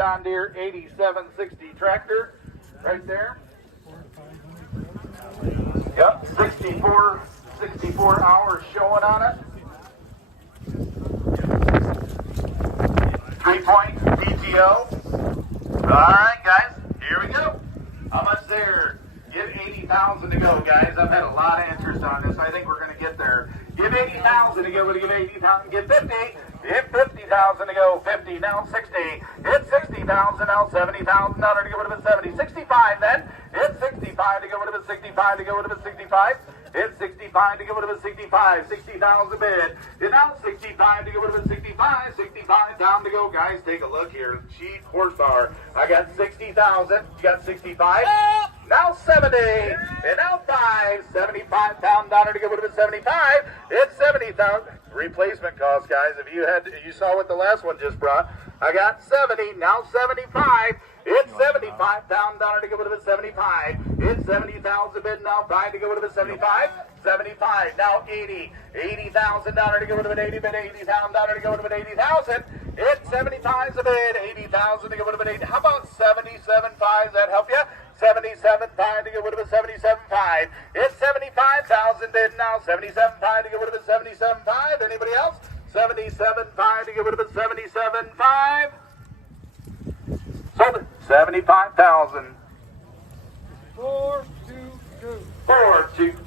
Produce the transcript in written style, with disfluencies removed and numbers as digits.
John Deere 8760 tractor right there. Yep, 64 hours showing on it. 3-point PTO. Alright guys, here we go. How much there? Give 80,000 to go, guys. I've had a lot of interest on this. I think we're going to get there. Give 80,000 to go. Give 80,000. Give 50. Give 50,000 to go. 50. Now 60. Hit 60,000. Now 70,000. Now to get rid of it 70. 65 then. Hit 65 to get rid of it 65 to get rid of it 65. Hit 65 to get rid of it 65. 60,000 bid. Hit now 65 to get rid of it 65. 65 down to go, guys. Take a look here. Cheap horsepower. I got 60,000. You got 65. Now 70, and now 5, 75 pound dollar to get rid of it 75. It's 70,000. Replacement cost, guys. If you saw what the last one just brought, I got 70, now 75. It's 75 pound dollar to get rid of it 75. It's 70,000 bid now 5 to get rid of it 75. 75 now 80. $80,000 to get rid of it 80 bid. $80,000 to get rid of it 80,000. It's 75's a bid. 80,000 to get rid of it 80. How about 77.5? Does that help you? 77.5 to get rid of it 77.5. It's 75,000 bid now. 77.5 to get rid of it 77.5. Anybody else? 77.5 to get rid of it 77.5. Sold it. 75,000. 422. 422.